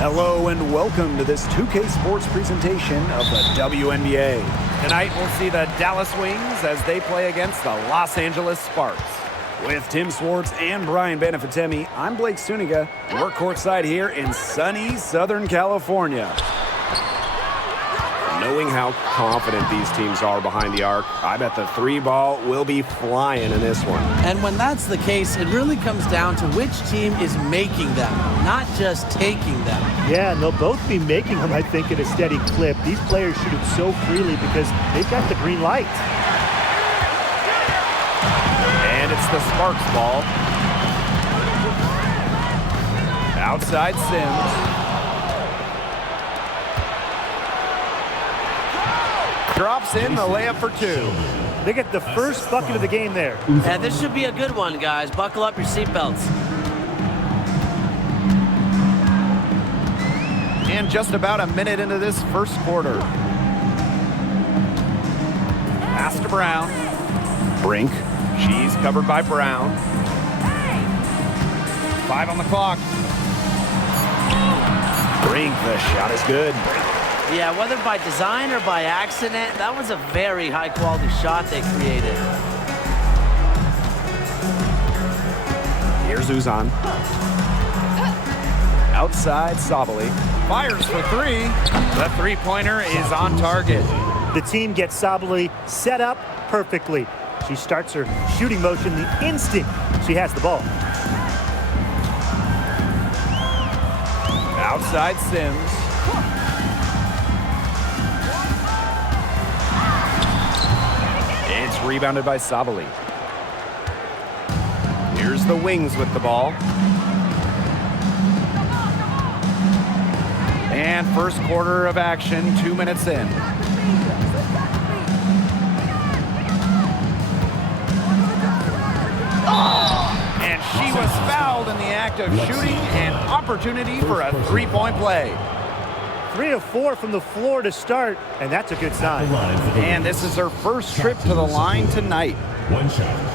Hello and welcome to this 2K Sports presentation of the WNBA. Tonight we'll see the Dallas Wings as they play against the Los Angeles Sparks. With Tim Swartz and Brian Benefitemi, I'm Blake Suniga, and we're courtside here in sunny Southern California. Knowing how confident these teams are behind the arc, I bet the three ball will be flying in this one. And when that's the case, it really comes down to which team is making them, not just taking them. Yeah, and they'll both be making them, I think, at a steady clip. These players shoot it so freely because they've got the green light. And it's the Sparks ball. Outside Sims. Drops in the layup for two. They get the first bucket of the game there. And this should be a good one, guys. Buckle up your seatbelts. And just about a minute into this first quarter. Pass to Brown. Brink. She's covered by Brown. 5 on the clock. Brink, the shot is good. Yeah, whether by design or by accident, that was a very high-quality shot they created. Here's Uzan. Outside Sabali. Fires for three. The three-pointer is on target. The team gets Sabali set up perfectly. She starts her shooting motion the instant she has the ball. Outside Sims. It's rebounded by Sabali. Here's the Wings with the ball. And first quarter of action, 2 minutes in. And she was fouled in the act of shooting, an opportunity for a three-point play. 3 of 4 from the floor to start, and that's a good sign. And this is her first trip to the line tonight. One shot.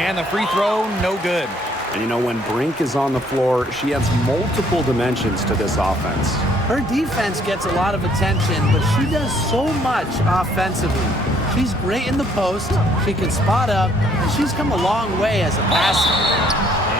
And the free throw, no good. And you know, when Brink is on the floor, she adds multiple dimensions to this offense. Her defense gets a lot of attention, but she does so much offensively. She's great in the post, she can spot up, and she's come a long way as a passer.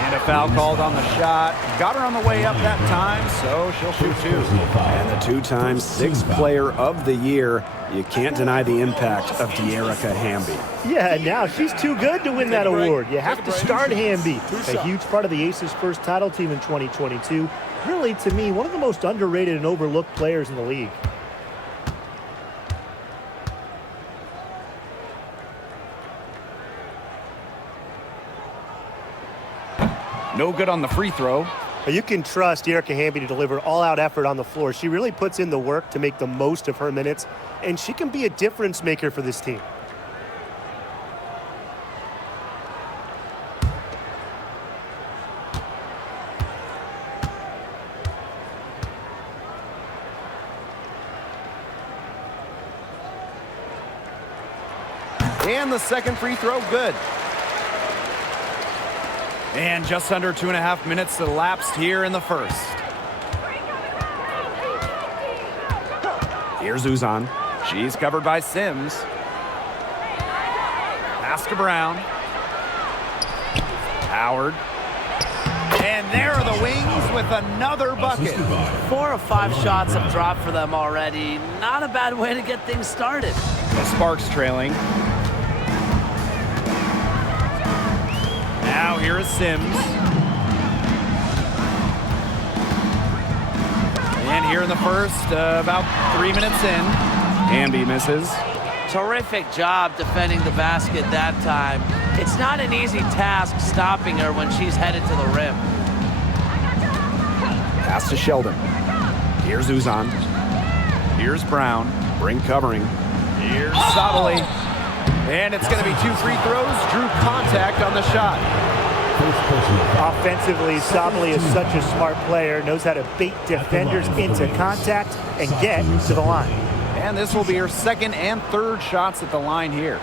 And a foul called on the shot. Got her on the way up that time, so she'll shoot two. And the two-time sixth player of the year. You can't deny the impact of De'Erica Hamby. Yeah, now she's too good to win that award. You have to start Hamby. A huge part of the Aces' first title team in 2022. Really, to me, one of the most underrated and overlooked players in the league. No good on the free throw. You can trust De'Erica Hamby to deliver all-out effort on the floor. She really puts in the work to make the most of her minutes, and she can be a difference maker for this team. And the second free throw, good. And just under 2.5 minutes elapsed here in the first. Here's Uzan. She's covered by Sims. Pass to Brown. Howard. And there are the Wings with another bucket. 4 of 5 shots have dropped for them already. Not a bad way to get things started. The Sparks trailing. Now here is Sims. And here in the first, about 3 minutes in. Hamby misses. Terrific job defending the basket that time. It's not an easy task stopping her when she's headed to the rim. Pass to Sheldon. Here's Uzan. Here's Brown. Brink covering. Here's Sabali. And it's going to be 2 free throws. Drew contact on the shot. Offensively, Sabali is such a smart player, knows how to bait defenders into contact and get to the line. And this will be her second and third shots at the line here.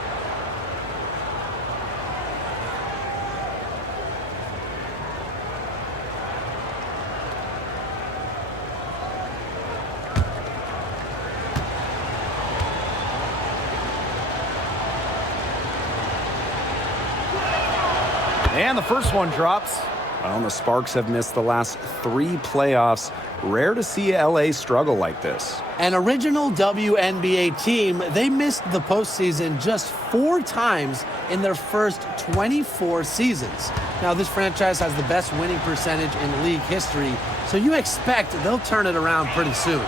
And the first one drops. Well, the Sparks have missed the last 3 playoffs. Rare to see LA struggle like this. An original WNBA team, they missed the postseason just 4 times in their first 24 seasons. Now, this franchise has the best winning percentage in league history, so you expect they'll turn it around pretty soon.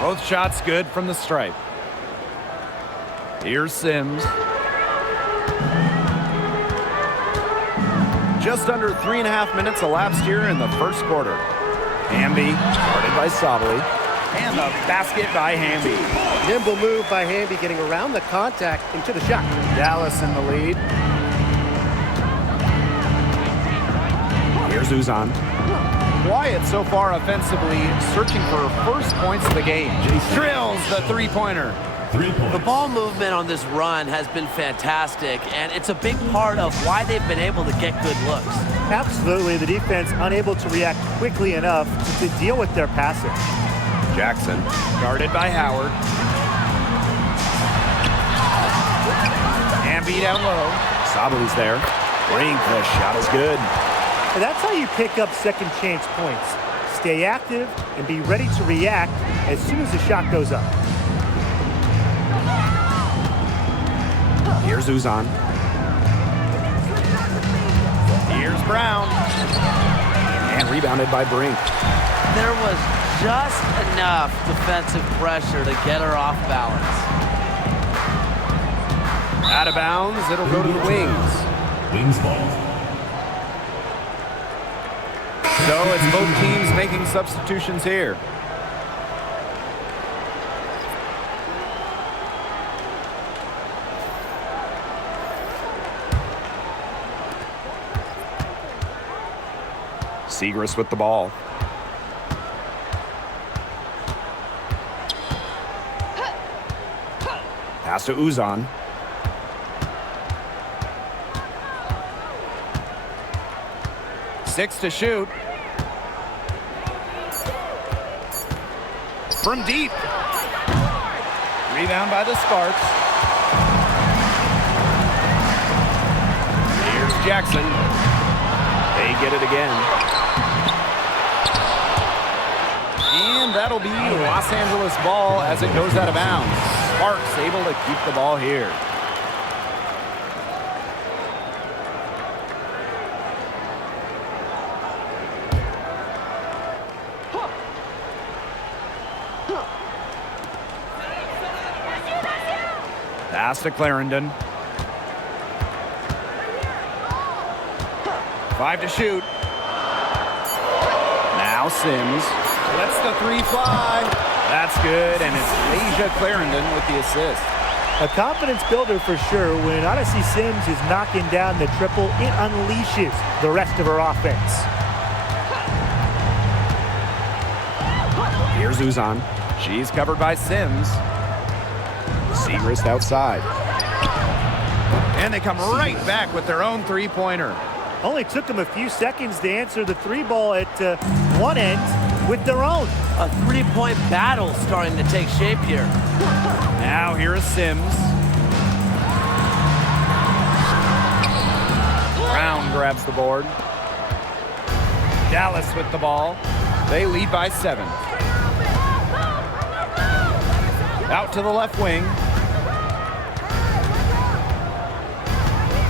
Both shots good from the stripe. Here's Sims. Just under 3.5 minutes elapsed here in the first quarter. Hamby, guarded by Sabali. And the basket by Hamby. Nimble move by Hamby, getting around the contact into the shot. Dallas in the lead. Here's Uzan. Quiet so far offensively, searching for first points of the game. Drills the three-pointer. The ball movement on this run has been fantastic, and it's a big part of why they've been able to get good looks. Absolutely, the defense unable to react quickly enough to deal with their passing. Jackson, guarded by Howard. Hamby down low. Sabali's there. Brink, the shot is good. And that's how you pick up second chance points. Stay active and be ready to react as soon as the shot goes up. Here's Uzan. Here's Brown. And rebounded by Brink. There was just enough defensive pressure to get her off balance. Out of bounds, it'll go to the wings. Wings ball. So it's both teams making substitutions here. Segris with the ball. Pass to Uzan. Six to shoot. From deep. Rebound by the Sparks. Here's Jackson. They get it again. And that'll be Los Angeles ball as it goes out of bounds. Sparks able to keep the ball here. Pass to Clarendon. 5 to shoot. Now Sims. Lets the 3 fly. That's good, and it's Asia Clarendon with the assist. A confidence builder for sure. When Odyssey Sims is knocking down the triple, it unleashes the rest of her offense. Here's Uzan. She's covered by Sims. Segrist outside. And they come right back with their own three-pointer. Only took them a few seconds to answer the 3 ball at one end with their own. A 3-point battle starting to take shape here. Now here is Sims. Brown grabs the board. Dallas with the ball. They lead by 7. Out to the left wing.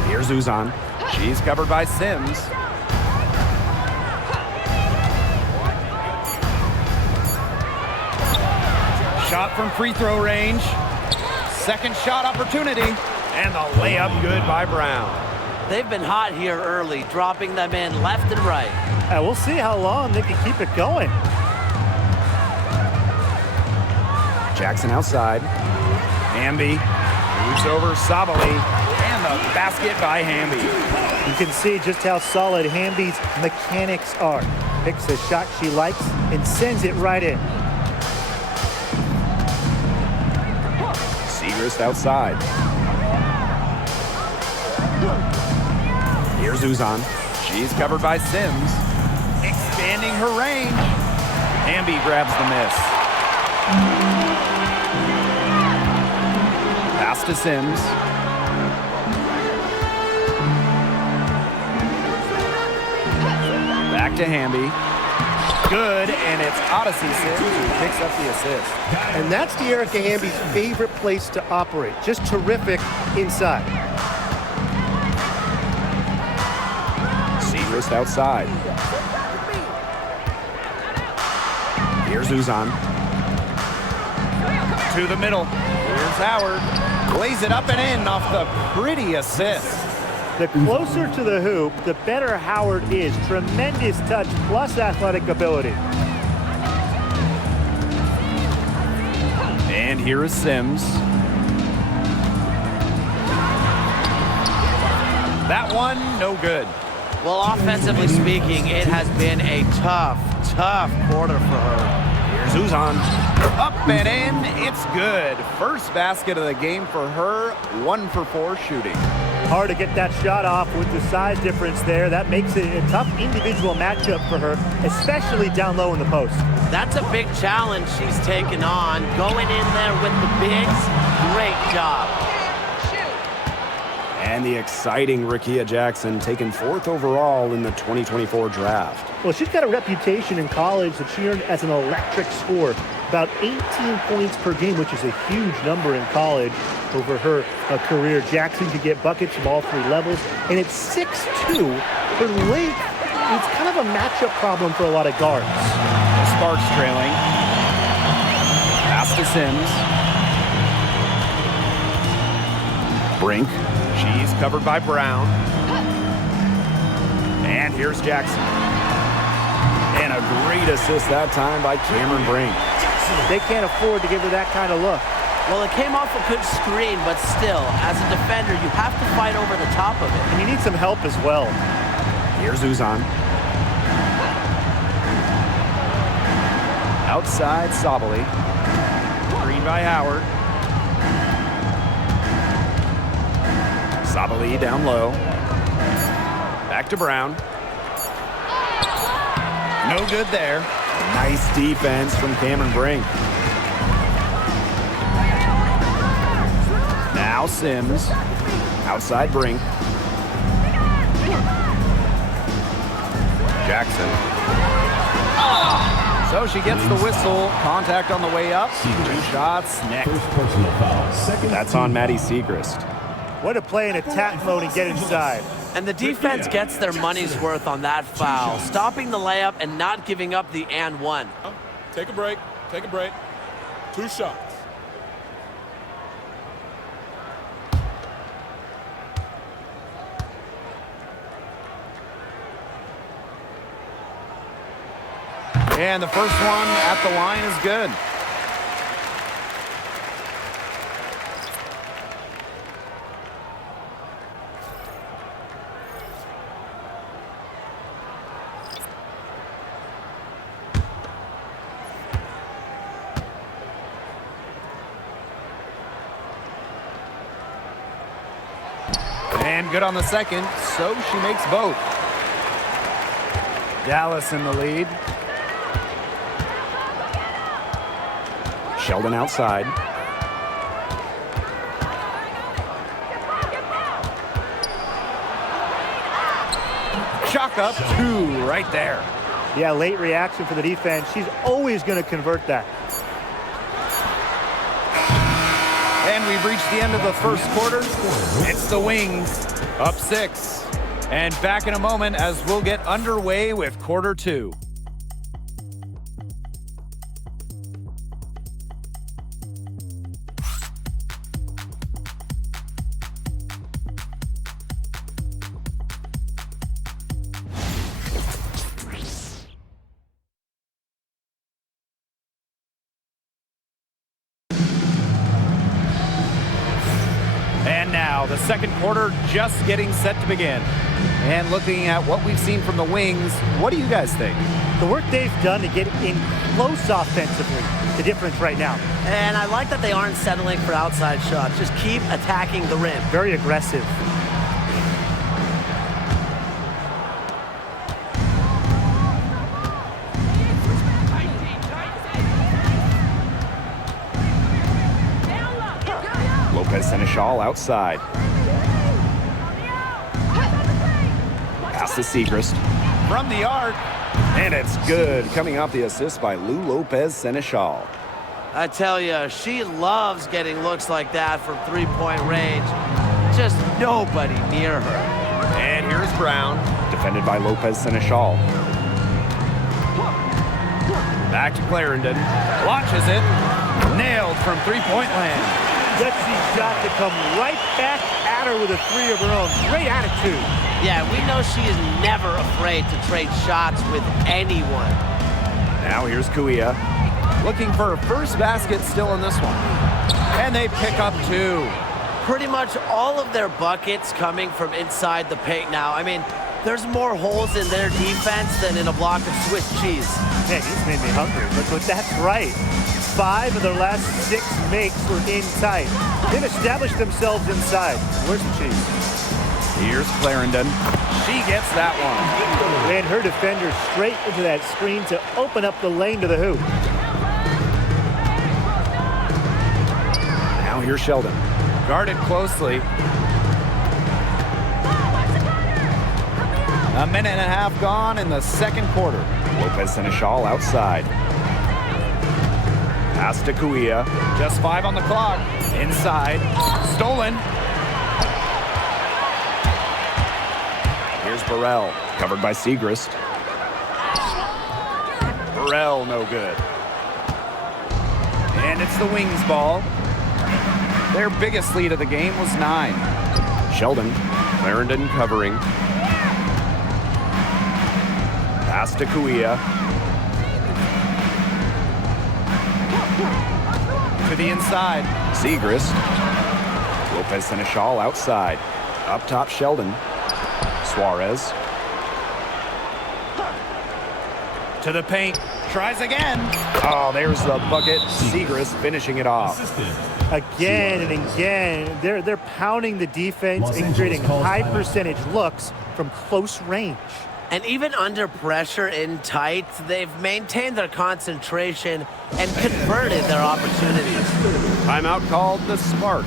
Here's Uzan. She's covered by Sims. Shot from free throw range. Second shot opportunity. And the layup good by Brown. They've been hot here early, dropping them in left and right. We'll see how long they can keep it going. Jackson outside. Hamby moves over Sabali, and the basket by Hamby. You can see just how solid Hamby's mechanics are. Picks a shot she likes and sends it right in. Segrist outside. Here's Uzan. She's covered by Sims, expanding her range. Hamby grabs the miss. Pass to Sims. Back to Hamby. Good, and it's Odyssey Sims who picks up the assist. And that's De'Erica Hamby's favorite place to operate. Just terrific inside. Segrist outside. Here's Uzan. To the middle. Here's Howard. Lays it up and in off the pretty assist. The closer to the hoop, the better Howard is. Tremendous touch plus athletic ability. And here is Sims. That one, no good. Well, offensively speaking, it has been a tough quarter for her. Here's Uzan. Up and in, it's good. First basket of the game for her, 1 for 4 shooting. Hard to get that shot off with the size difference there. That makes it a tough individual matchup for her, especially down low in the post. That's a big challenge she's taken on. Going in there with the bigs, great job. And the exciting Rickea Jackson, taken 4th overall in the 2024 draft. Well, she's got a reputation in college that she earned as an electric scorer. About 18 points per game, which is a huge number in college over her career. Jackson could get buckets from all 3 levels, and it's 6'2". Her length, it's kind of a matchup problem for a lot of guards. Sparks trailing. Pass to Sims. Brink. She's covered by Brown. And here's Jackson. And a great assist that time by Cameron Brink. They can't afford to give her that kind of look. Well, it came off a good screen, but still, as a defender, you have to fight over the top of it. And you need some help as well. Here's Uzan. Outside Sabali. Green by Howard. Sabali down low. Back to Brown. No good there. Nice defense from Cameron Brink. Now Sims. Outside Brink. Jackson. So she gets the whistle. Contact on the way up. 2 shots next. That's on Maddie Segrist. What a play in attack mode and get inside. And the defense gets their money's worth on that foul, stopping the layup and not giving up the and one. Take a break. Take a break. 2 shots. And the first one at the line is good. And good on the second, so she makes both. Dallas in the lead. Sheldon outside. Chalk up 2 right there. Yeah, late reaction for the defense. She's always going to convert that. And we've reached the end of the first quarter. It's the Wings, up 6. And back in a moment as we'll get underway with quarter 2. Now, the second quarter just getting set to begin. And looking at what we've seen from the wings, what do you guys think? The work they've done to get in close offensively, the difference right now. And I like that they aren't settling for outside shots. Just keep attacking the rim. Very aggressive. Lopez Seneschal outside. Pass to Segrist. From the arc. And it's good. Coming off the assist by Lou Lopez Seneschal. I tell you, she loves getting looks like that from three-point range. Just nobody near her. And here's Brown. Defended by Lopez Seneschal. Back to Clarendon. Launches it. Nailed from three-point land. Gutsy shot to come right back at her with a three of her own. Great attitude. Yeah, we know she is never afraid to trade shots with anyone. Now here's Kuia. Looking for a first basket still in this one. And they pick up two. Pretty much all of their buckets coming from inside the paint now. I mean, there's more holes in their defense than in a block of Swiss cheese. Man, he's made me hungry, but that's right. 5 of their last 6 makes were inside. They've established themselves inside. Where's the cheese? Here's Clarendon. She gets that one. And her defender straight into that screen to open up the lane to the hoop. Now here's Sheldon. Guarded closely. A minute and a half gone in the second quarter. Lopez Seneschal outside. Pass to Kuia. Just 5 on the clock. Inside. Stolen. Here's Burrell. Covered by Segrist. Burrell no good. And it's the Wings ball. Their biggest lead of the game was 9. Sheldon. Clarendon covering. Pass to Kuia. To the inside. Segrist. Lopez Seneschal outside. Up top, Sheldon. Suarez. To the paint. Tries again. Oh, there's the bucket. Segrist finishing it off. Again and again, they're pounding the defense and creating high percentage looks from close range. And even under pressure in tight, they've maintained their concentration and converted their opportunities. Timeout called the Sparks.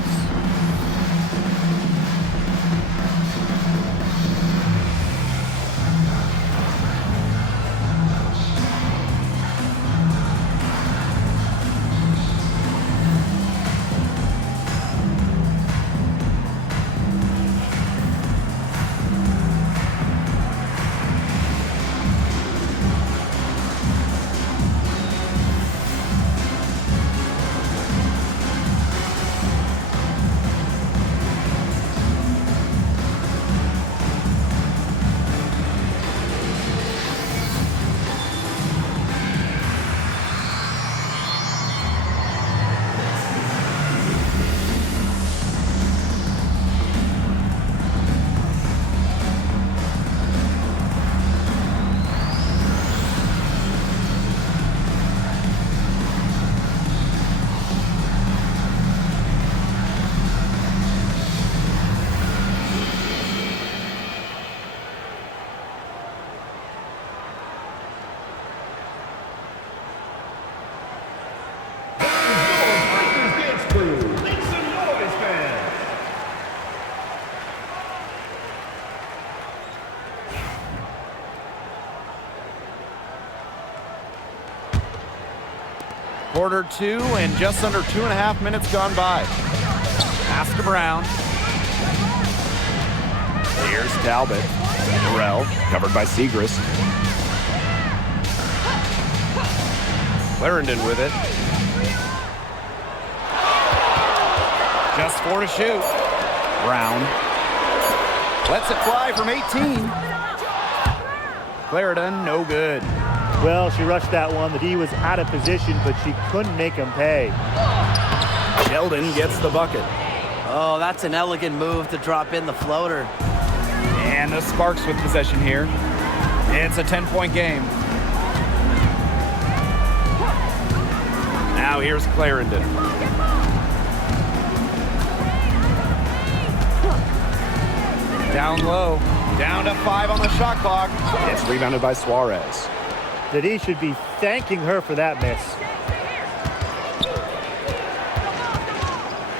Quarter 2 and just under 2.5 minutes gone by. Pass to Brown. Here's Talbot. Burrell, covered by Segrist. Clarendon with it. Just 4 to shoot. Brown lets it fly from 18. Clarendon, no good. Well, she rushed that one. The D was out of position, but she couldn't make him pay. Sheldon gets the bucket. Oh, that's an elegant move to drop in the floater. And the Sparks with possession here. It's a 10-point game. Now here's Clarendon. Down low. Down to 5 on the shot clock. It's rebounded by Suarez. That he should be thanking her for that miss.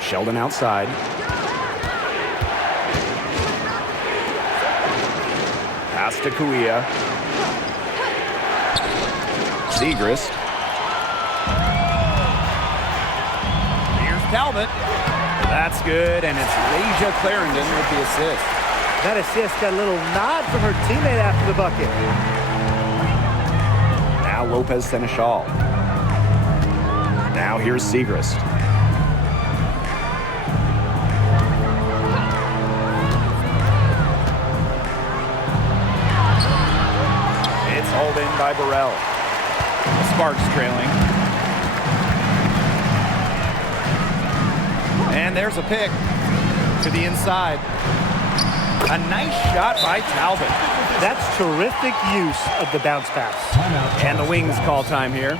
Sheldon outside. Pass to Kuia. Segrist. Here's Talbot. That's good, and it's Leja Clarendon with the assist. That assist got a little nod from her teammate after the bucket. Now Lopez Seneschal. Now here's Segrist. It's hauled in by Burrell. The Sparks trailing. And there's a pick to the inside. A nice shot by Talbot. That's terrific use of the bounce pass. And the Wings call time here.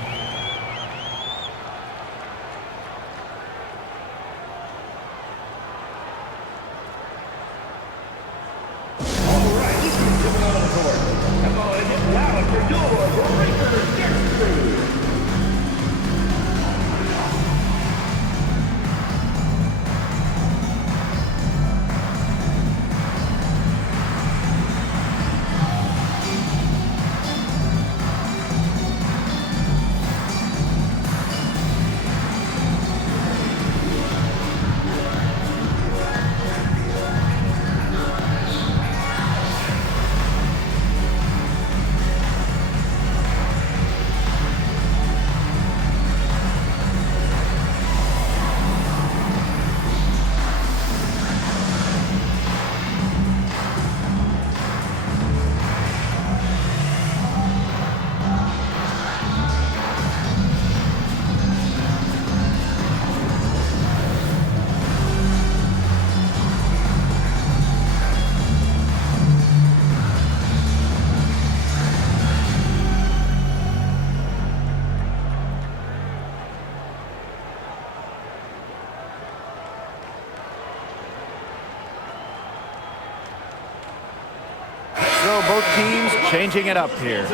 So both teams changing it up here.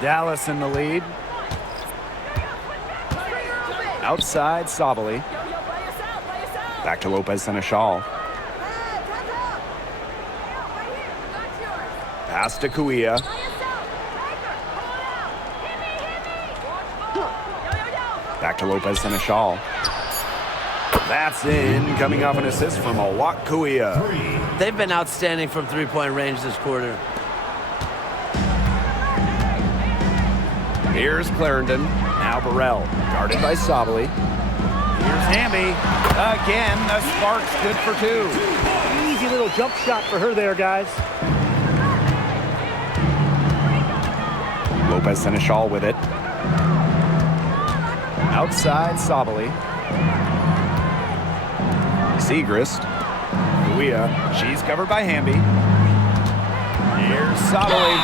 Dallas in the lead. Outside, Sabali. Back to Lopez Seneschal. Pass to Kuia. Back to Lopez Seneschal. That's in, coming off an assist from Awak Kuia. They've been outstanding from three-point range this quarter. Here's Clarendon. Now Burrell. Guarded by Sabali. Here's Hamby. Again, the Sparks good for 2. Easy little jump shot for her there, guys. Lopez Seneschal with it. Outside, Sabali. Segrist. Kuia. She's covered by Hamby. Here's Sabali.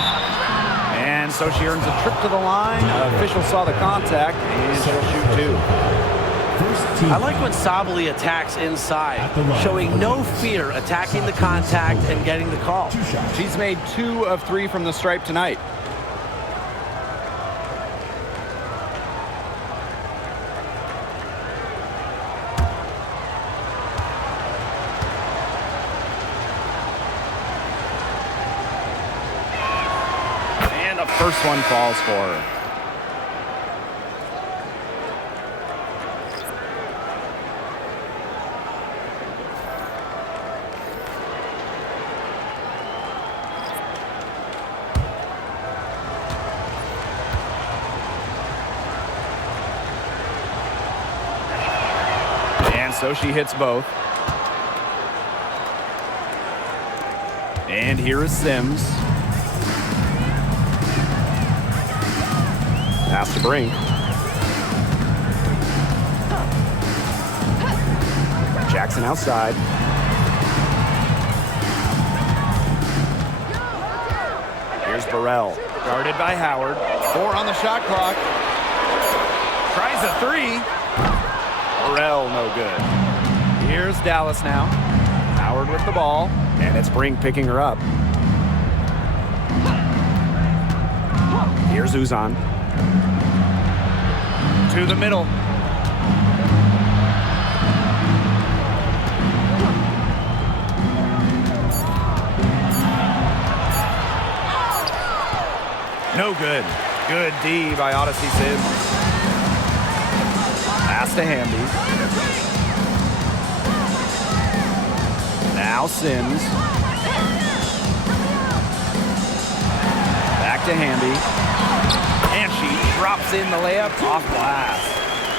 And so she earns a trip to the line. Official saw the contact, and she'll shoot 2. I like when Sabali attacks inside, showing no fear attacking the contact and getting the call. She's made 2 of 3 from the stripe tonight. First one falls for her. And so she hits both. And here is Sims. Pass to Brink. Jackson outside. Here's Burrell. Guarded by Howard. 4 on the shot clock. Tries a 3. Burrell, no good. Here's Dallas now. Howard with the ball. And it's Brink picking her up. Here's Uzan. To the middle. No good. Good D by Odyssey Sims. Pass to Hamby. Now Sims. Back to Hamby. And she drops in the layup off glass.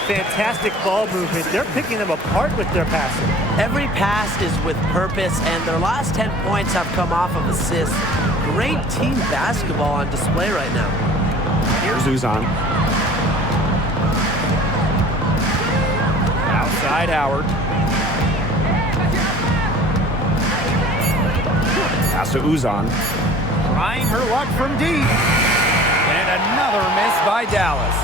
Fantastic ball movement. They're picking them apart with their passing. Every pass is with purpose, and their last 10 points have come off of assists. Great team basketball on display right now. Here's Uzan. Outside Howard. Pass to Uzan. Trying her luck from deep. And another miss by Dallas.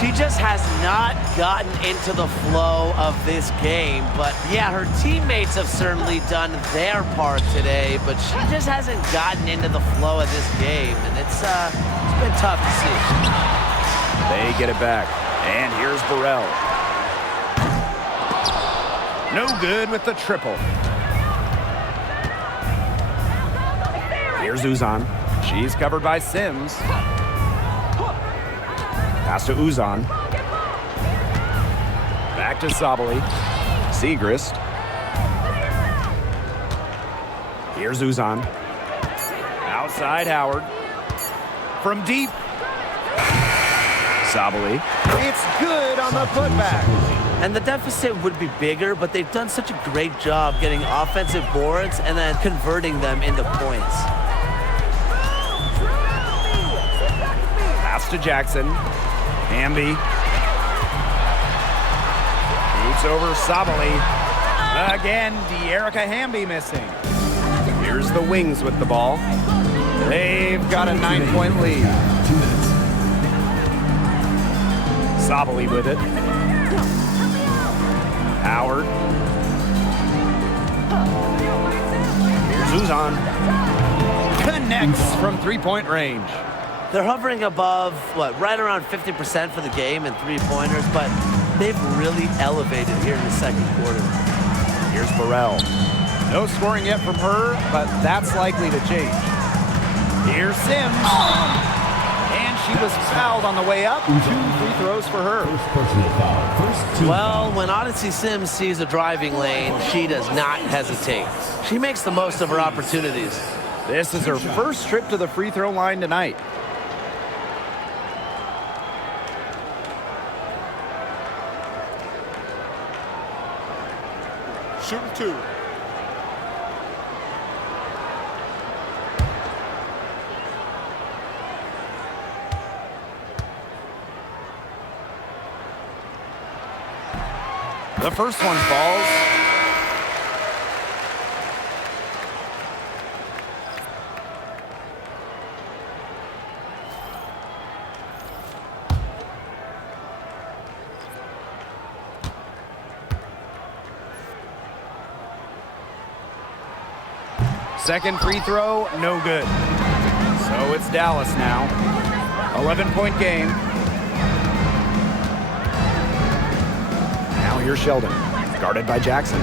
She just has not gotten into the flow of this game, but yeah, her teammates have certainly done their part today, but she just hasn't gotten into the flow of this game, and it's been tough to see. They get it back. And here's Burrell. No good with the triple. Here's Uzan. She's covered by Sims. Pass to Uzan. Back to Sabali. Segrist. Here's Uzan. Outside Howard. From deep. Sabali. It's good on the putback. And the deficit would be bigger, but they've done such a great job getting offensive boards and then converting them into points. Pass to Jackson. Hamby. Shoots over Sabali. Again, De'Erica Hamby missing. Here's the Wings with the ball. They've got a 9-point lead. Sabali with it. Howard. Here's Uzan. Connects from three-point range. They're hovering above, right around 50% for the game in three-pointers, but they've really elevated here in the second quarter. Here's Burrell. No scoring yet from her, but that's likely to change. Here's Sims. And she was fouled on the way up. 2 free throws for her. Well, when Odyssey Sims sees a driving lane, she does not hesitate. She makes the most of her opportunities. This is her first trip to the free throw line tonight. Shooting 2. The first one falls. Second free throw, no good. So it's Dallas now. 11-point game. Now here's Sheldon. Guarded by Jackson.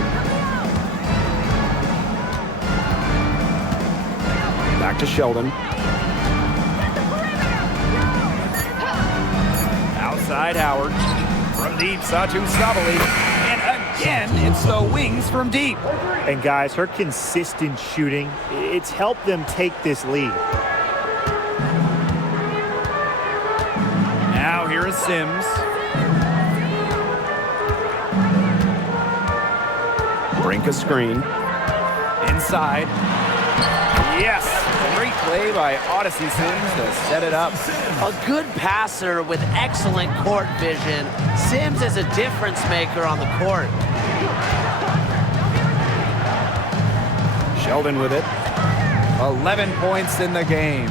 Back to Sheldon. Outside Howard. From deep, Satu Sabali. And again, it's the Wings from deep. And guys, her consistent shooting, it's helped them take this lead. Now here is Sims. Brink a screen. Inside. Yes, great play by Odyssey Sims to set it up. A good passer with excellent court vision. Sims is a difference maker on the court. Sheldon with it. 11 points in the game.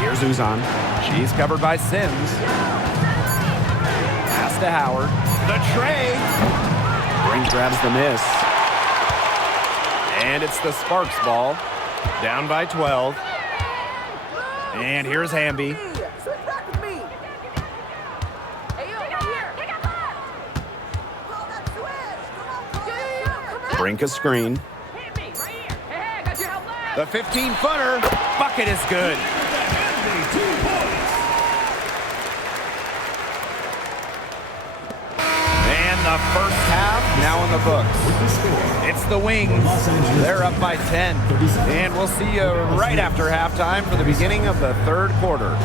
Here's Uzan. She's covered by Sims. Pass to Howard. The tray. Brink grabs the miss. And it's the Sparks ball. Down by 12. And here's Hamby. Brink a screen. The 15-footer. Bucket is good. And the first half now in the books. It's the Wings. They're up by 10. And we'll see you right after halftime for the beginning of the third quarter.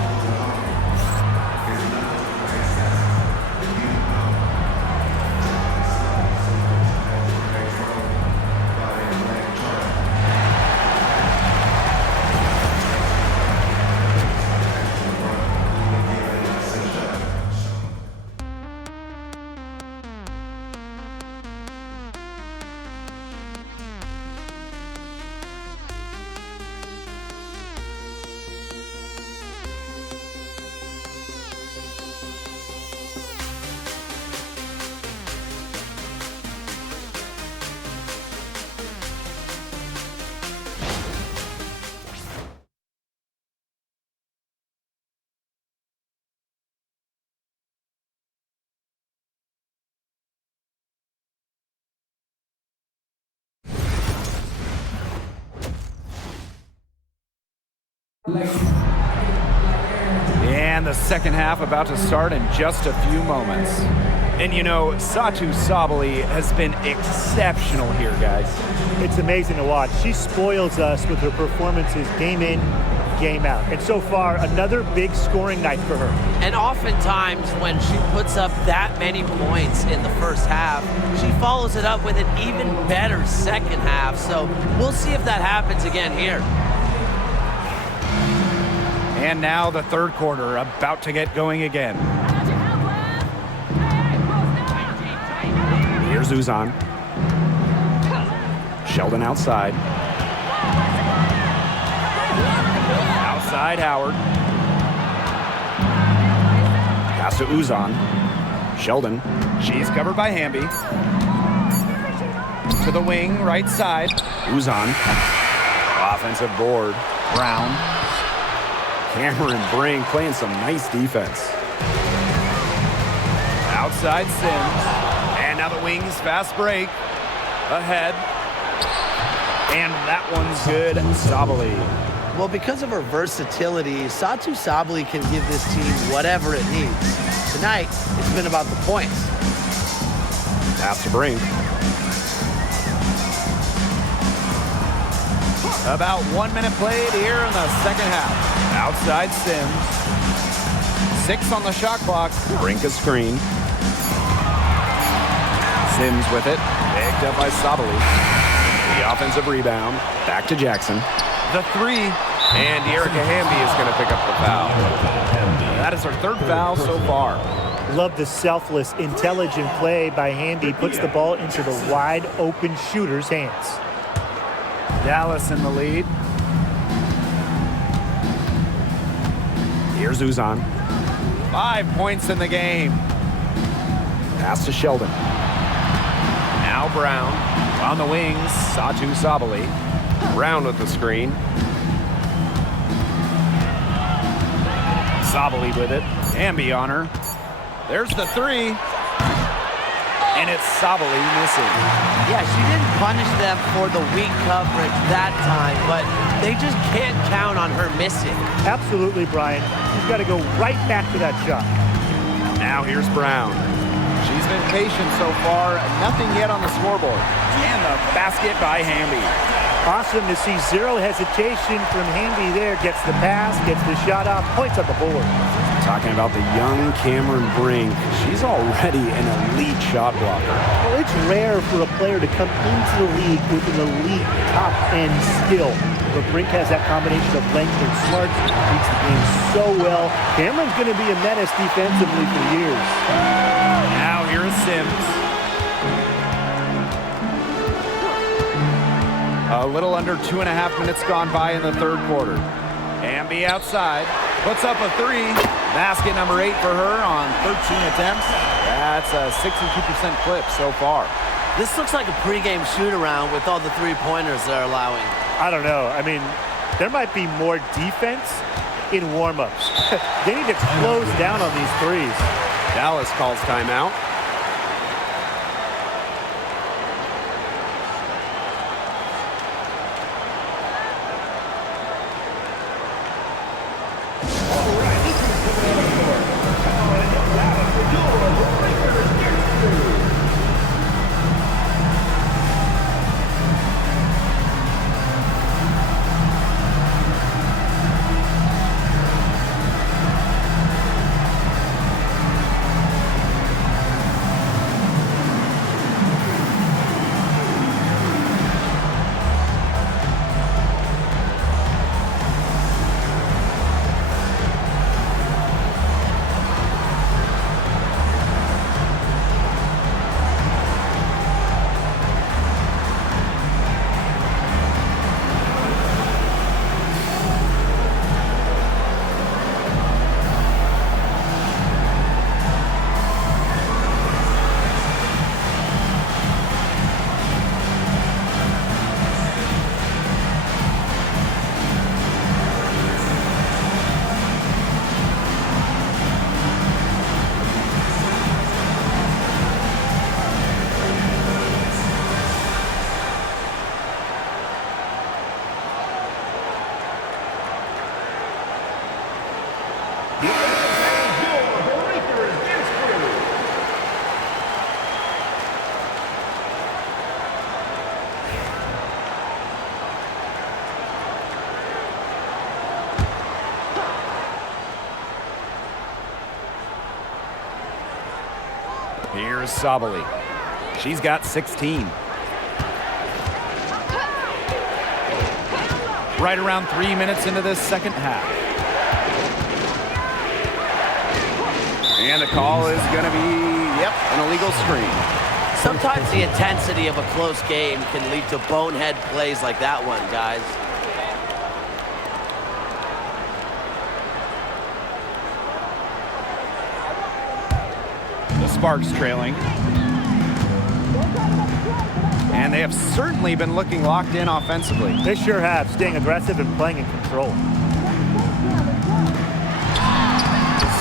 And the second half about to start in just a few moments. And you know, Satou Sabally has been exceptional here, guys. It's amazing to watch. She spoils us with her performances game in, game out. And so far, another big scoring night for her. And oftentimes when she puts up that many points in the first half, she follows it up with an even better second half. So we'll see if that happens again here. And now the third quarter about to get going again. Here's Uzan. Sheldon outside. Outside Howard. Pass to Uzan. Sheldon. She's covered by Hamby. To the wing, right side. Uzan. Offensive board. Brown. Cameron Brink playing some nice defense. Outside Sims. And now the Wings fast break. Ahead. And that one's good. Sabally. Well, because of her versatility, Satou Sabally can give this team whatever it needs. Tonight, it's been about the points. Pass to Brink. About 1 minute played here in the second half. Outside Sims. 6 on the shot clock. Brink a screen. Sims with it. Picked up by Sabally. The offensive rebound. Back to Jackson. The 3. And Erica Hamby is going to pick up the foul. That is her third foul so far. Love the selfless, intelligent play by Hamby. Puts the ball into the wide open shooter's hands. Dallas in the lead. Here's Uzan. 5 points in the game. Pass to Sheldon. Now Brown on the wings. Satou Sabally. Brown with the screen. Sabally with it. Hamby on her. There's the 3. And it's Sabally missing. Yeah, she didn't punish them for the weak coverage that time, but they just can't count on her missing. Absolutely, Brian. She's got to go right back to that shot. Now here's Brown. She's been patient so far. Nothing yet on the scoreboard. And the basket by Hamby. Awesome to see zero hesitation from Hamby there. Gets the pass, gets the shot off, points on the board. Talking about the young Cameron Brink. She's already an elite shot blocker. Well, it's rare for a player to come into the league with an elite top-end skill. But Brink has that combination of length and smarts, reads the game so well. Cameron's going to be a menace defensively for years. Now here is Sims. A little under 2.5 minutes gone by in the third quarter. Hamby outside, puts up a three. Basket number 8 for her on 13 attempts. That's a 62% clip so far. This looks like a pregame shoot-around with all the three-pointers they're allowing. I don't know. I mean, there might be more defense in warm-ups. They need to close down on these threes. Dallas calls timeout. Here's Sabali. She's got 16. Right around 3 minutes into this second half. And the call is going to be, an illegal screen. Sometimes the intensity of a close game can lead to bonehead plays like that one, guys. The Sparks trailing. And they have certainly been looking locked in offensively. They sure have, staying aggressive and playing in control.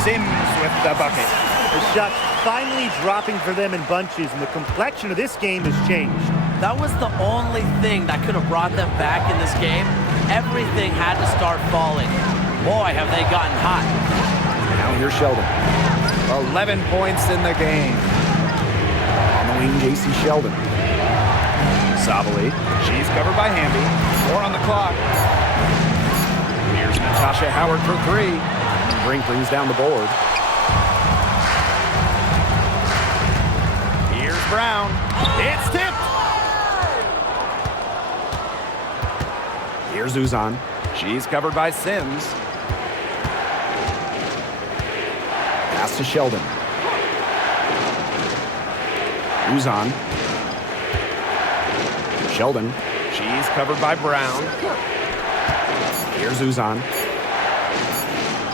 Sims with the bucket. The shots finally dropping for them in bunches, and the complexion of this game has changed. That was the only thing that could have brought them back in this game. Everything had to start falling. Boy, have they gotten hot. Now here's Sheldon. 11 points in the game. On the wing, J.C. Sheldon. Sabali. She's covered by Hamby. 4 on the clock. Here's Natasha Howard for 3. Brink brings down the board. Here's Brown. It's tipped. Here's Uzan. She's covered by Sims. Pass to Sheldon. Uzan. Sheldon. She's covered by Brown. Here's Uzan.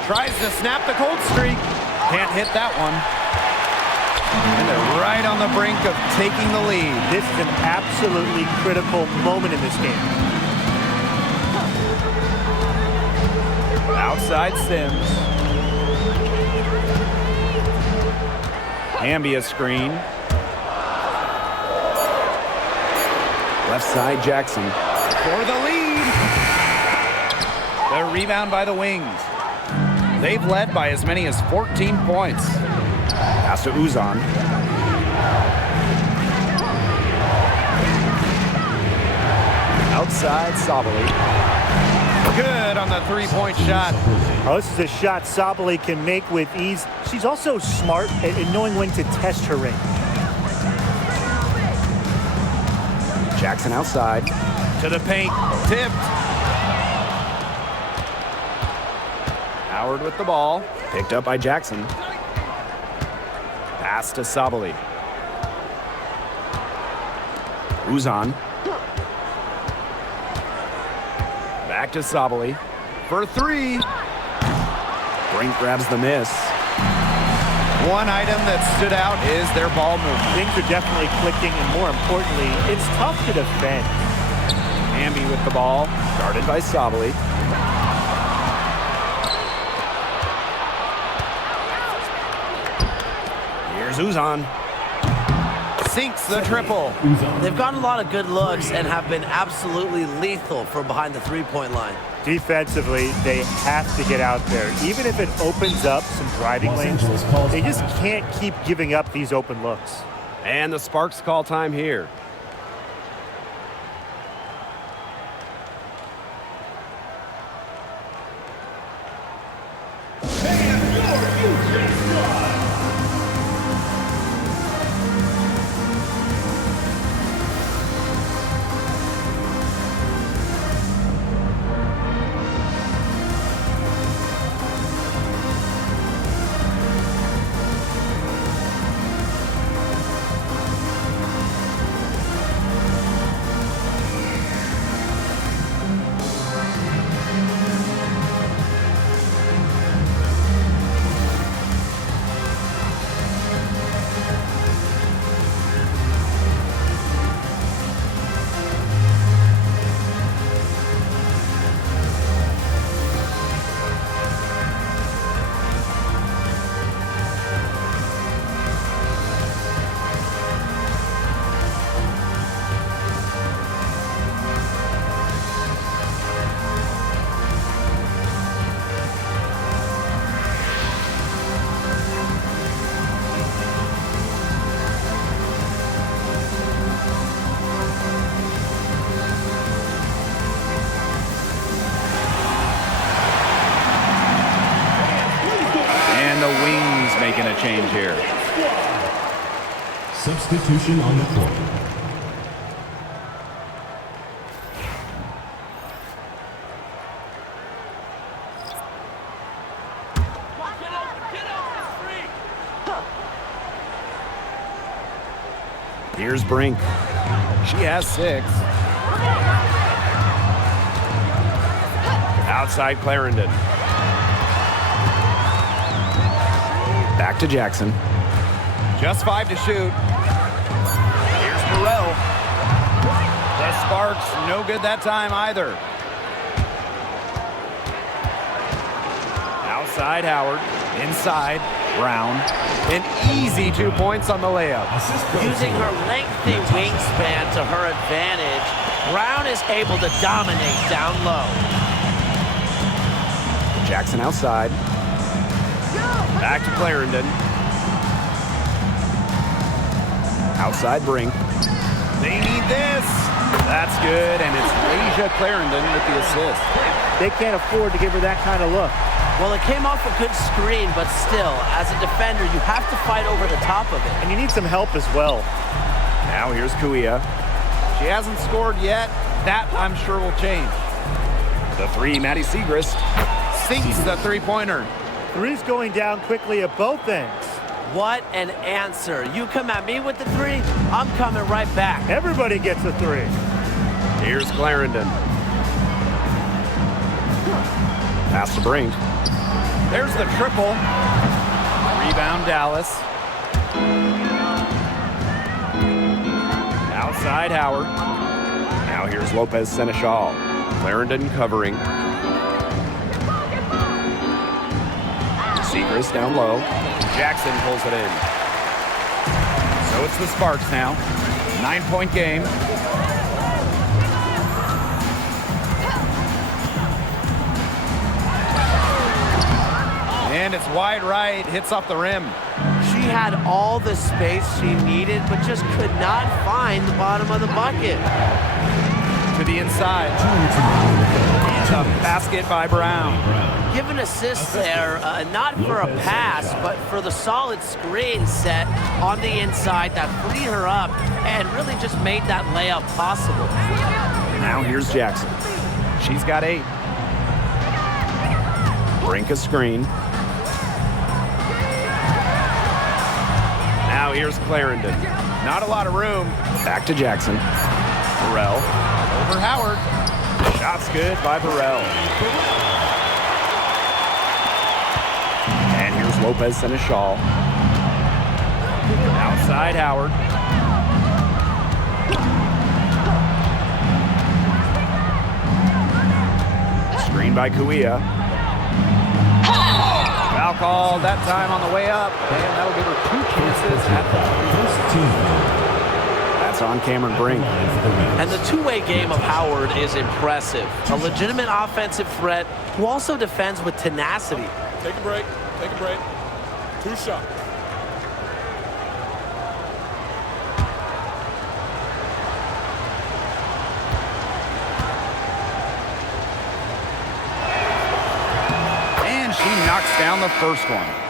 Tries to snap the cold streak. Can't hit that one. And they're right on the brink of taking the lead. This is an absolutely critical moment in this game. Outside Sims. Hamby a screen. Left side, Jackson. For the lead. The rebound by the Wings. They've led by as many as 14 points. Pass to Uzan. Outside Sabali. Good on the three-point shot. Oh, this is a shot Sabally can make with ease. She's also smart at knowing when to test her range. Jackson outside. To the paint. Tipped. Howard with the ball. Picked up by Jackson. Pass to Sabally. Uzan. Back to Sabally. For three. Brink grabs the miss. One item that stood out is their ball movement. Things are definitely clicking, and more importantly, it's tough to defend. Hamby with the ball. Guarded by Sabally. Here's Uzan. Sinks the triple. They've gotten a lot of good looks and have been absolutely lethal from behind the three-point line. Defensively, they have to get out there. Even if it opens up some driving lanes, they just can't keep giving up these open looks. And the Sparks call time here. Making a change here. Substitution on the court. Here's Brink. She has 6. Outside Clarendon. Back to Jackson. Just 5 to shoot. Here's Burrell. The Sparks, no good that time either. Outside Howard. Inside Brown. An easy 2 points on the layup. Using her lengthy wingspan to her advantage, Brown is able to dominate down low. Jackson outside. Back to Clarendon. Outside Brink. They need this. That's good, and it's Asia Clarendon with the assist. They can't afford to give her that kind of look. Well, it came off a good screen, but still, as a defender, you have to fight over the top of it. And you need some help as well. Now here's Kuia. She hasn't scored yet. That, I'm sure, will change. The three, Maddie Siegrist. Sinks the three-pointer. Three's going down quickly at both ends. What an answer. You come at me with the three, I'm coming right back. Everybody gets a three. Here's Clarendon. Pass to Brink. There's the triple. Rebound Dallas. Outside Howard. Now here's Lopez Seneschal. Clarendon covering. Siegrist down low. Jackson pulls it in. So it's the Sparks now. 9-point game. And it's wide right, hits off the rim. She had all the space she needed, but just could not find the bottom of the bucket. To the inside. Tough basket by Brown. Give an assist there, not for a pass, but for the solid screen set on the inside that freed her up and really just made that layup possible. Now here's Jackson. She's got 8. Brink a screen. Now here's Clarendon. Not a lot of room. Back to Jackson. Burrell over Howard. Shot's good by Burrell. And here's Lopez Seneschal. Outside Howard. Screen by Kuia. Foul called that time on the way up, and that'll give her 2 chances at the That's on Cameron Brink. And the two-way game of Howard is impressive. A legitimate offensive threat who also defends with tenacity. Take a break. Take a break. 2 shot. And she knocks down the first one.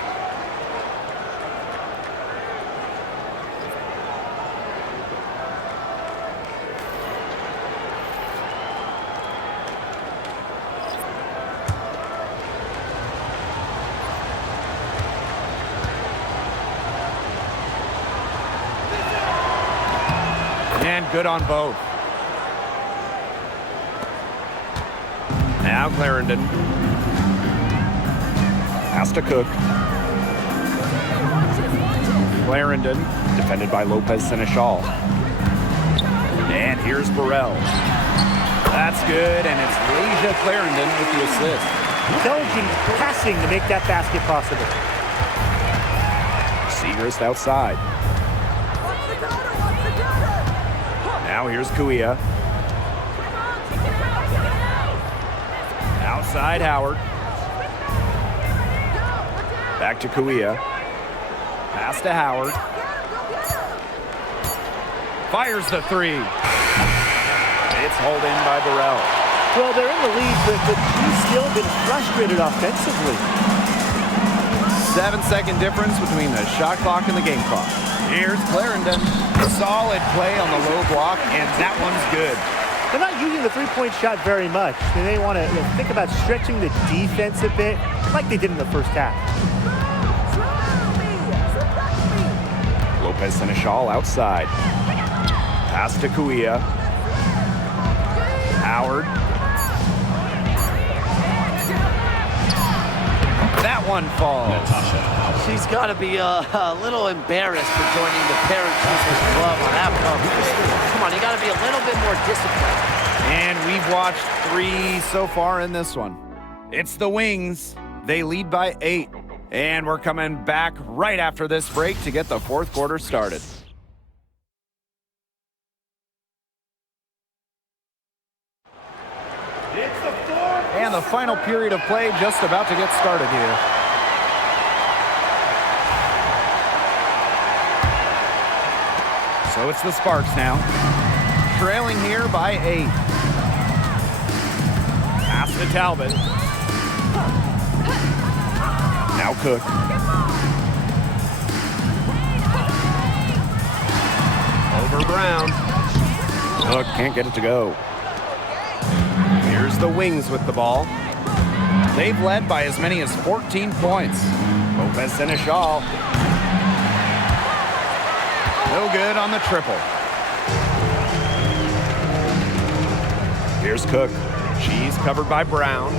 And good on both. Now Clarendon. Pass to Cook. Clarendon. Defended by Lopez Seneschal. And here's Burrell. That's good, and it's Leisha Clarendon with the assist. Intelligent passing to make that basket possible. Segrist outside. Now here's Kuia. Outside Howard. Back to Kuia. Pass to Howard. Fires the 3. It's hauled in by Burrell. Well, they're in the lead, but she's still been frustrated offensively. 7-second difference between the shot clock and the game clock. Here's Clarendon. Solid play on the low block, and that one's good. They're not using the three-point shot very much. They want to think about stretching the defense a bit, like they did in the first half. Lopez Seneschal outside. Pass to Kuia. Howard. That one falls. She's got to be a little embarrassed for joining the parent-teacher's club on that post. Come on, you got to be a little bit more disciplined. And we've watched 3 so far in this one. It's the Wings. They lead by 8. And we're coming back right after this break to get the 4th quarter started. And the final period of play just about to get started here. So it's the Sparks now, trailing here by 8. Pass to Talbot. Now Cook. Over Brown. Cook can't get it to go. Here's the Wings with the ball. They've led by as many as 14 points. Lopez Seneschal. No good on the triple. Here's Cook. She's covered by Brown.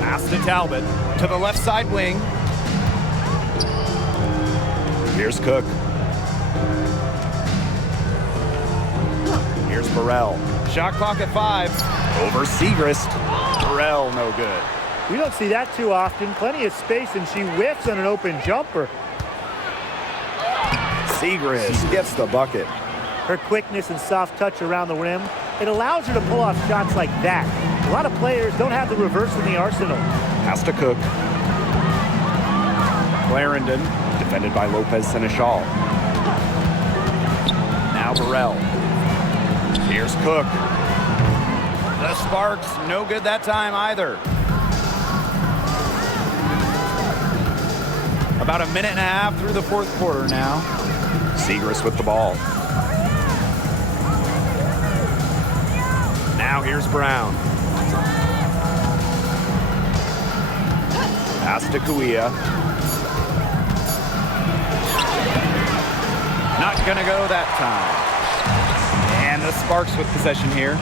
Pass to Talbot. To the left side wing. Here's Cook. Here's Burrell. Shot clock at 5. Over Segrist. Burrell, no good. We don't see that too often. Plenty of space, and she whiffs on an open jumper. Segrist gets the bucket. Her quickness and soft touch around the rim, it allows her to pull off shots like that. A lot of players don't have the reverse in the arsenal. Pass to Cook. Clarendon. Defended by Lopez Seneschal. Now Burrell. Here's Cook. The Sparks, no good that time either. About a minute and a half through the fourth quarter now. Segrist with the ball. Now here's Brown. Pass to Kuia. Not gonna go that time. And the Sparks with possession here.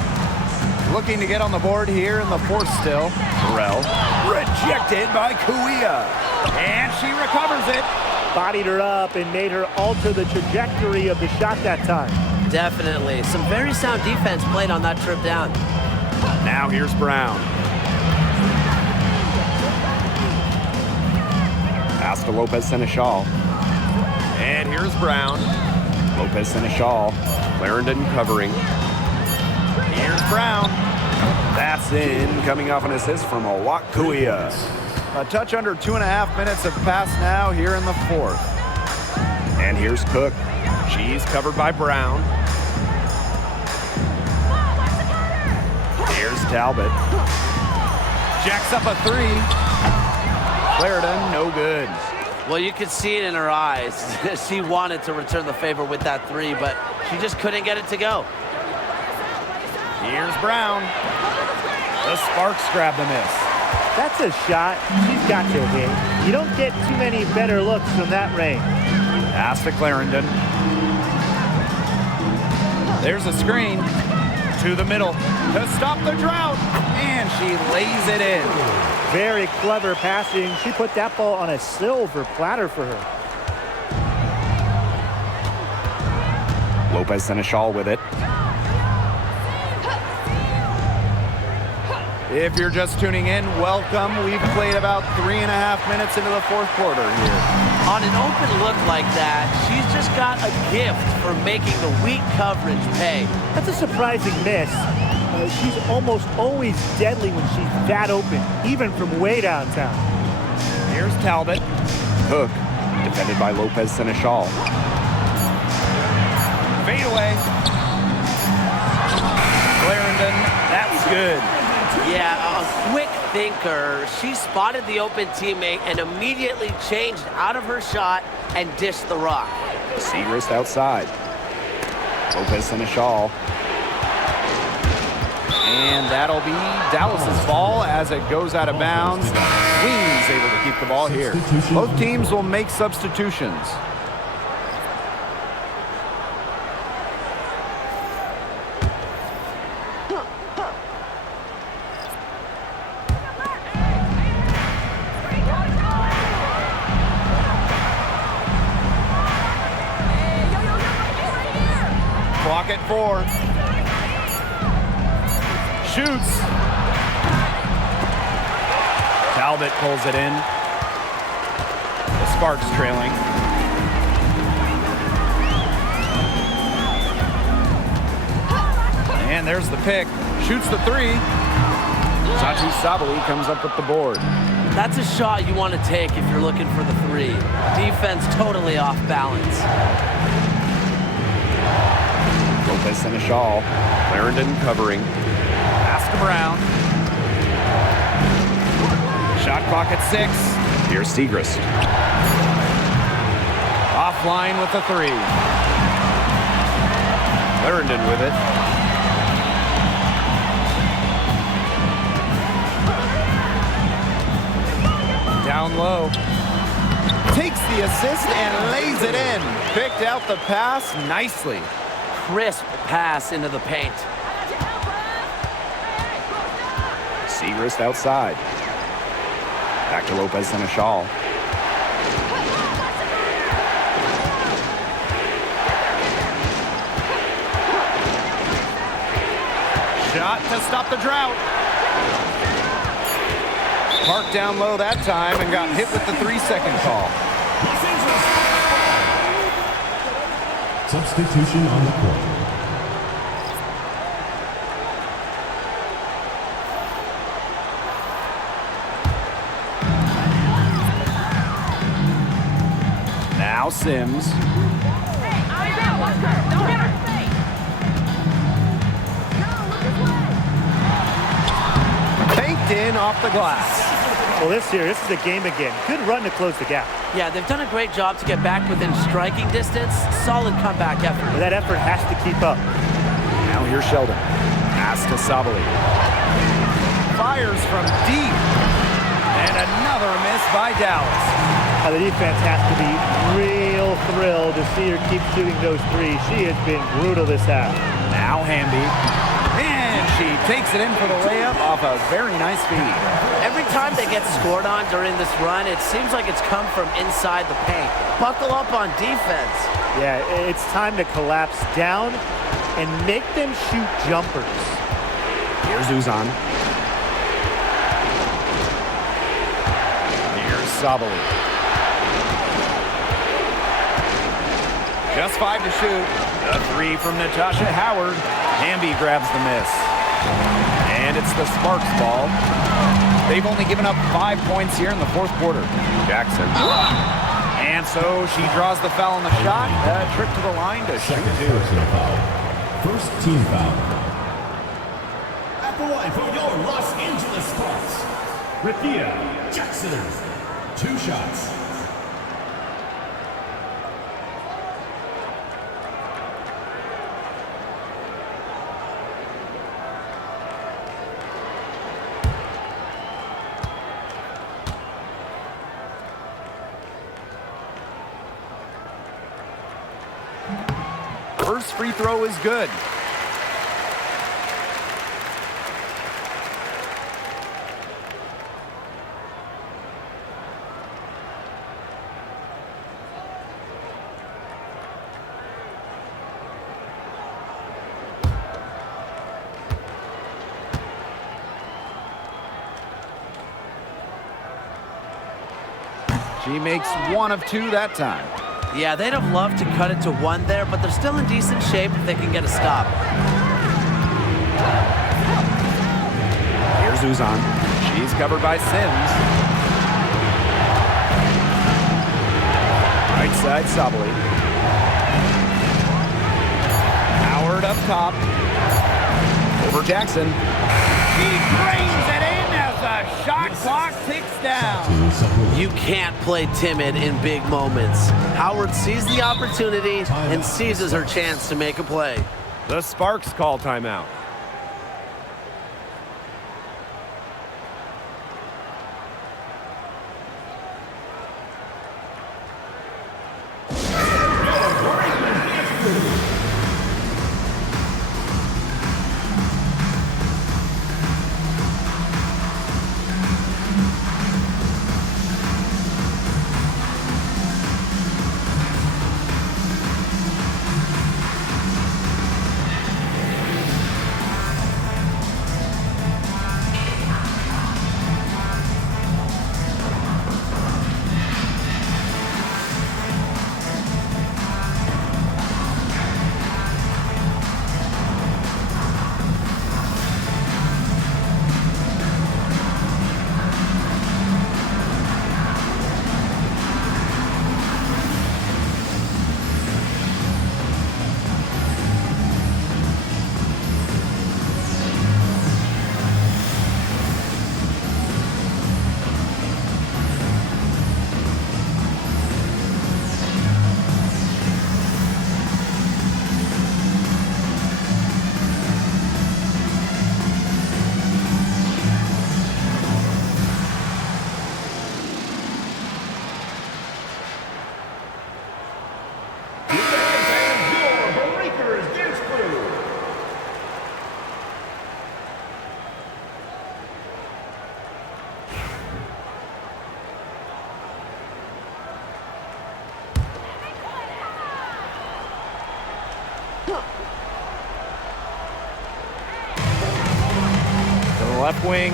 Looking to get on the board here in the fourth still. Burrell. Rejected by Kuia. And she recovers it. Bodied her up and made her alter the trajectory of the shot that time. Definitely. Some very sound defense played on that trip down. Now here's Brown. Pass to Lopez Seneschal. And here's Brown. Lopez Seneschal. Clarendon covering. Here's Brown. That's in, coming off an assist from Owak Kuia. A touch under 2.5 minutes have passed now here in the fourth. And here's Cook. She's covered by Brown. Here's Talbot. Jacks up a three. Clarendon, no good. Well, you could see it in her eyes. She wanted to return the favor with that three, but she just couldn't get it to go. Here's Brown. The Sparks grab the miss. That's a shot she's got to hit. You don't get too many better looks from that range. Pass to Clarendon. There's a screen to the middle to stop the drought, and she lays it in. Very clever passing. She put that ball on a silver platter for her. Lopez Seneschal with it. If you're just tuning in, welcome. We've played about 3.5 minutes into the fourth quarter here. On an open look like that, she's just got a gift for making the weak coverage pay. That's a surprising miss. She's almost always deadly when she's that open, even from way downtown. Here's Talbot. Cook, defended by Lopez Seneschal. Fade away. Clarendon, that's good. Yeah, a quick thinker. She spotted the open teammate and immediately changed out of her shot and dished the rock. Segrist outside. Lopez Seneschal. And that'll be Dallas's ball as it goes out of bounds. Queen's able to keep the ball here. Both teams will make substitutions. Clock at 4. Shoots. Talbot pulls it in. The Sparks trailing. And there's the pick. Shoots the three. Satu Sabali comes up with the board. That's a shot you want to take if you're looking for the three. Defense totally off balance. Lopez Seneschal. Clarendon covering. Pass to Brown. Shot clock at 6. Here's Segrist. Offline with the three. Clarendon with it. Down low. Takes the assist and lays it in. Picked out the pass nicely. Crisp pass into the paint. Segrist outside. Back to Lopez Seneschal. Shot to stop the drought. Parked down low that time and got hit with the 3-second call. Substitution on the court. Now Sims. in off the glass. Well, this is a game again. Good run to close the gap. Yeah, they've done a great job to get back within striking distance. Solid comeback effort. But that effort has to keep up. Now here's Sheldon. Pass to Sabali. Fires from deep. And another miss by Dallas. The defense has to be real thrilled to see her keep shooting those threes. She has been brutal this half. Now Hamby. And she takes it in for the layup off a very nice feed. Every time they get scored on during this run, it seems like it's come from inside the paint. Buckle up on defense. Yeah, it's time to collapse down and make them shoot jumpers. Here's Uzan. Here's Sabali. Just 5 to shoot. A 3 from Natasha Howard. Hamby grabs the miss. And it's the Sparks ball. They've only given up 5 points here in the fourth quarter. Jackson. And so she draws the foul on the shot. A trip to the line to shoot 2. First team foul. At the line for your Los Angeles Sparks, Rakia Jackson. 2 shots. First free throw is good. She makes 1 of 2 that time. Yeah, they'd have loved to cut it to 1 there, but they're still in decent shape if they can get a stop. Here's Uzan. She's covered by Sims. Right side, Sabali. Howard up top. Over Jackson. She brings it in as the shot clock ticks down. You can't play timid in big moments. Howard sees the opportunity and seizes her chance to make a play. The Sparks call timeout. Left wing.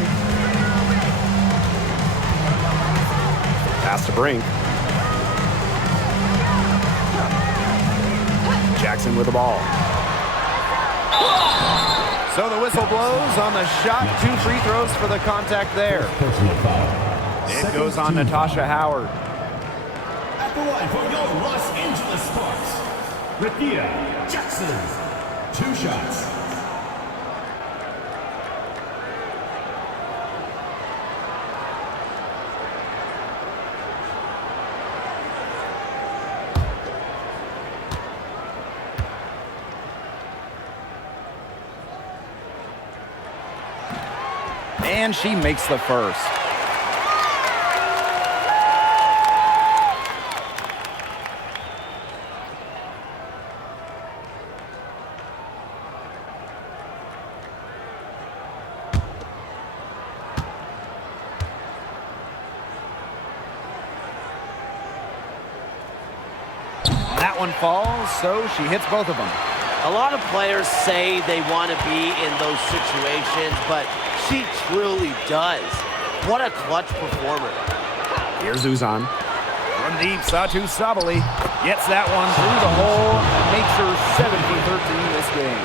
Pass to Brink. Jackson with the ball. So the whistle blows on the shot. 2 free throws for the contact there. It goes on Natasha Howard. At the line for your Los Angeles Sparks, Rakia Jackson. 2 shots. And she makes the first. That one falls, so she hits both of them. A lot of players say they want to be in those situations, but she truly does. What a clutch performer. Here's Uzan. From deep, Satu Sabali gets that one through the hole and makes her 7 for 13 this game.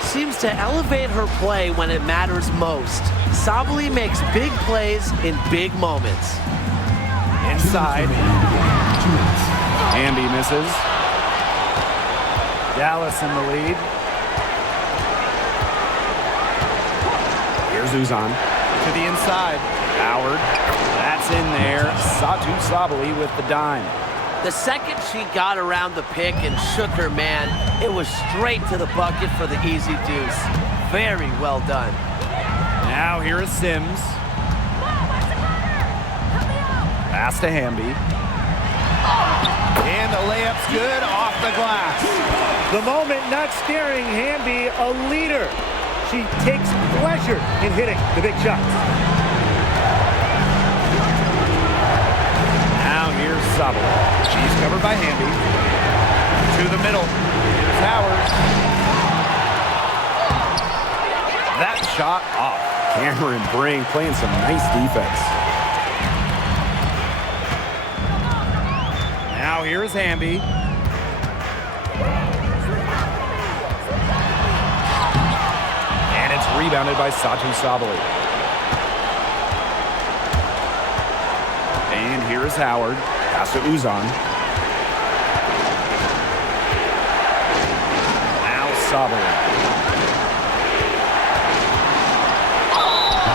Seems to elevate her play when it matters most. Sabali makes big plays in big moments. Inside. Hamby misses. Dallas in the lead. Here's Uzan. To the inside. Howard. That's in there. Satu Sabali with the dime. The second she got around the pick and shook her man, it was straight to the bucket for the easy deuce. Very well done. Now here is Sims. Pass to Hamby. And the layup's good off the glass. The moment not scaring Hamby, a leader. She takes pleasure in hitting the big shots. Now here's Sabali. She's covered by Hamby. To the middle. Here's Howard. That shot off. Cameron Brink playing some nice defense. Now here's Hamby. And it's rebounded by Satu Sabali. And here's Howard. Pass to Uzan. Now Sabali.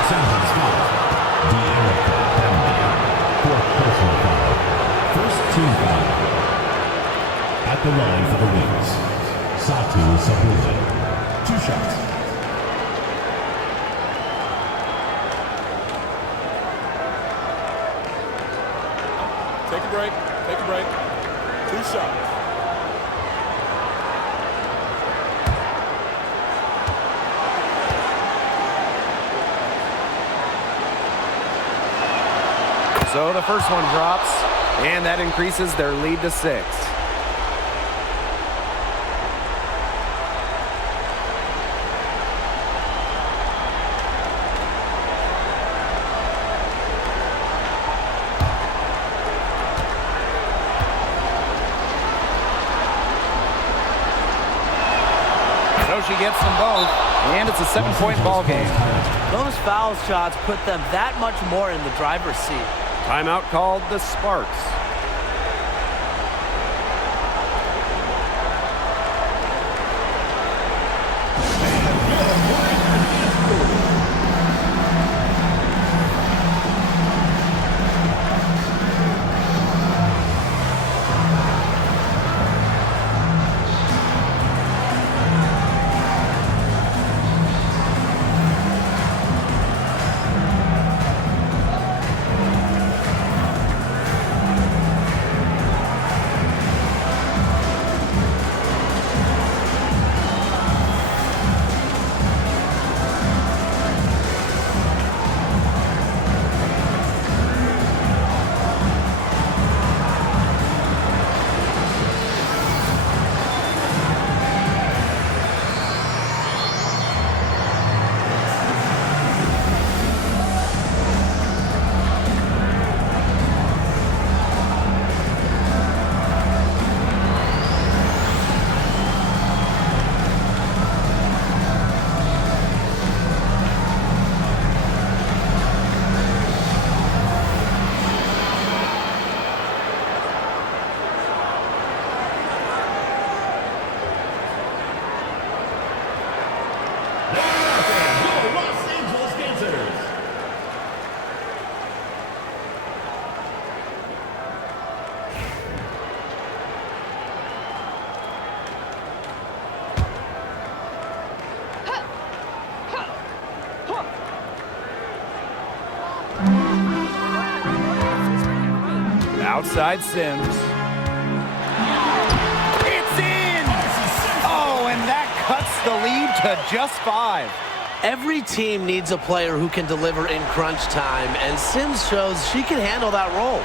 Celtics foul. Fourth personal foul. First team foul. At the line for the wins. Satu Sabali. 2 shots. Take a break. Take a break. 2 shots. So the first one drops, and that increases their lead to 6. So she gets them both, and it's a 7-point ball game. Those foul shots put them that much more in the driver's seat. Timeout called the Sparks. Outside Sims. It's in! Oh, and that cuts the lead to just 5. Every team needs a player who can deliver in crunch time, and Sims shows she can handle that role.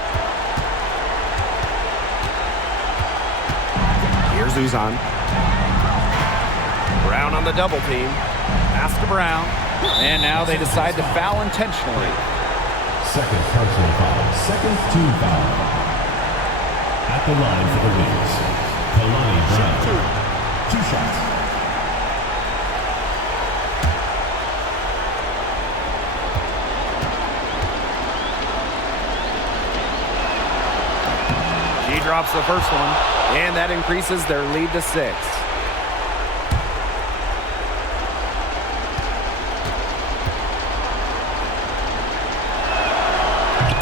Here's Uzan. Brown on the double team. Pass to Brown. And now they decide to foul intentionally. Second personal foul. Second team foul. At the line for the Wings, Kalani Brown. 2 shots. She drops the first one, and that increases their lead to 6.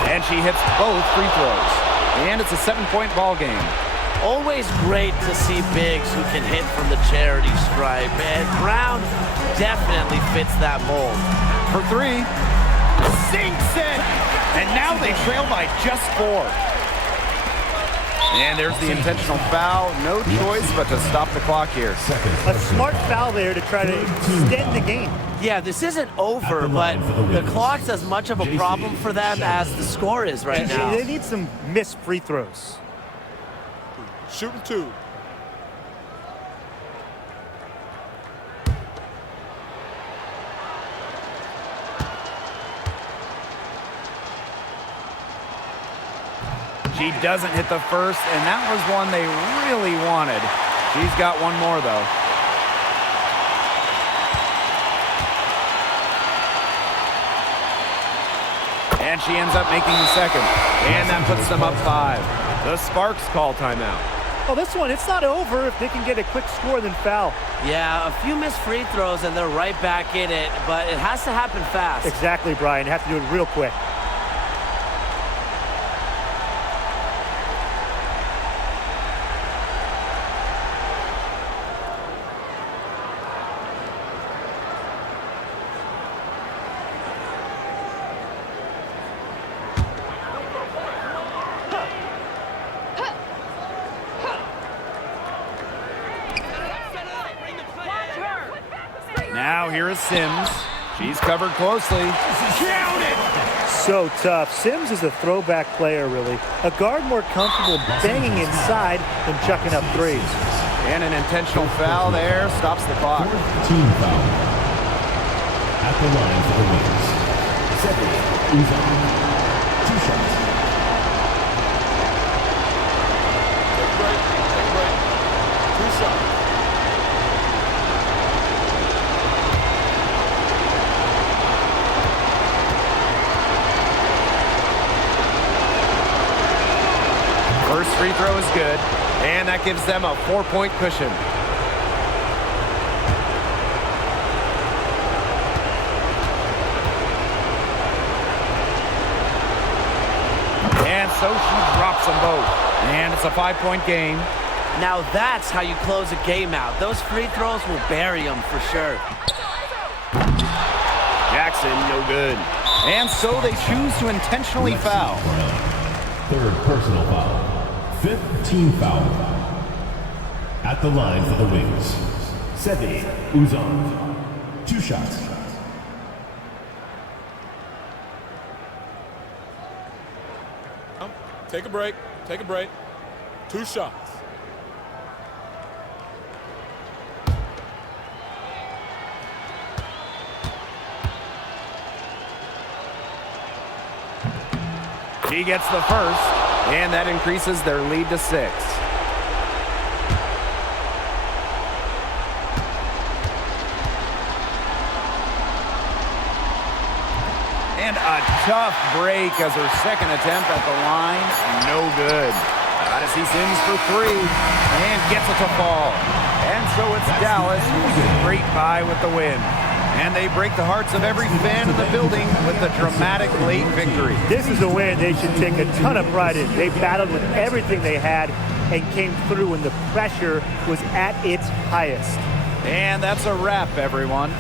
And she hits both free throws. And it's a 7-point ball game. Always great to see bigs who can hit from the charity stripe, and Brown definitely fits that mold. For 3, sinks it! And now they trail by just 4. And there's the intentional foul. No choice but to stop the clock here. A smart foul there to try to extend the game. Yeah, this isn't over, but the clock's as much of a problem for them as the score is right now. They need some missed free throws. Shooting 2. She doesn't hit the first, and that was one they really wanted. She's got one more, though. And she ends up making the second. And that puts them up 5. The Sparks call timeout. Well, this one, it's not over if they can get a quick score then foul. Yeah, a few missed free throws and they're right back in it, but it has to happen fast. Exactly, Brian. Have to do it real quick. Now here is Sims. She's covered closely. Count it! So tough. Sims is a throwback player, really. A guard more comfortable banging inside than chucking up threes. And an intentional foul there stops the clock. Team foul. At the line for the Wings, Seven. Uzan. 2 shots. Take a break. Take a break. 2 shots. First free throw is good, and that gives them a 4-point cushion. And so she drops them both, and it's a 5-point game. Now that's how you close a game out. Those free throws will bury them for sure. Jackson, no good. And so they choose to intentionally foul. Third personal foul. 5th team foul. At the line for the Wings, Sevi Uzan. 2 shots. Take a break. Take a break. 2 shots. She gets the first, and that increases their lead to 6. And a tough break as her second attempt at the line, no good. Got to see Sims for 3, and gets it to fall. And so it's Dallas who's straight by with the win. And they break the hearts of every fan in the building with a dramatic late victory. This is a win they should take a ton of pride in. They battled with everything they had and came through when the pressure was at its highest. And that's a wrap, everyone.